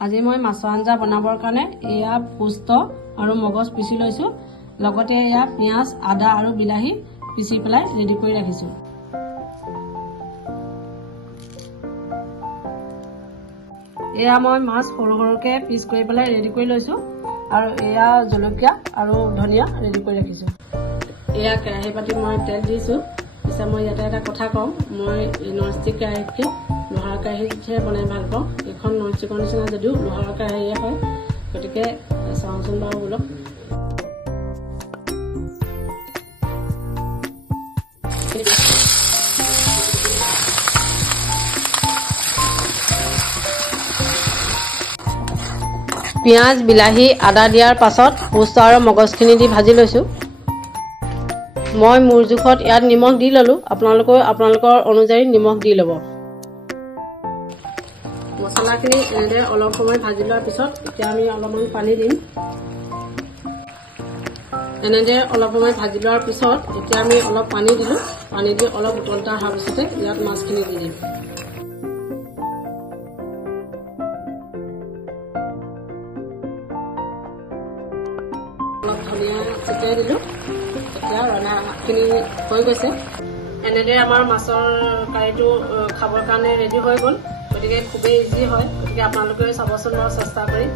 আজি মই মাছৰ আঞ্জা বনাবৰ কাৰণে এয়া পোস্ত আৰু মগজ পিছি লৈছো লগতে এয়া পিয়াজ আদা আৰু বিলাহী পিছি পেলাই ৰেডি কৰি ৰাখিছো এয়া মই মাছ সৰু সৰুকে পিছ কৰি পেলাই ৰেডি কৰি লৈছো আৰু এয়া জলকীয়া আৰু ধনিয়া ৰেডি কৰি ৰাখিছো এয়া কেৰাহী পাতি মই তেল দিছো পিছে মই ইয়াতে এটা কথা কম মই ননষ্টিক কেৰাহীতকে লোহাৰ কেৰাহীতহে বনাই ভাল পাওঁ এখন ননষ্টিকৰ নিচিনা যদিও লোহাৰ কেৰাহীয়ে হয় গতিকে চাওঁচোন বাৰু বোলক পিয়াজ বিলাহী আদা দিয়াৰ পাছত পোস্ত আৰু মগজখিনি দি ভাজি লৈছো মই মোৰ জোখত ইয়াত নিমখ দি ললো আপোনালোকৰ অনুযায়ী নিমখ দি লব মছলাখিনি এনে অলপ সময় ভাজি লোৱাৰ পিছত এতিয়া আমি অলপমান পানী দিম এনে অলপ সময় ভাজি লোৱাৰ পিছত এতিয়া আমি অলপ পানী দিলো পানী দি অলপ উতলতা হোৱাৰ পিছতে ইয়াত মাছখিনি দি দিম ছটিয়াই দিলো এতিয়া ৰন্ধাখিনি হৈ গৈছে এনেদৰে আমাৰ মাছৰ কাৰীটো খাবৰ কাৰণে ৰেডি হৈ গ'ল গতিকে খুবেই ইজি হয় গতিকে আপোনালোকে চাবচোন মই চেষ্টা কৰি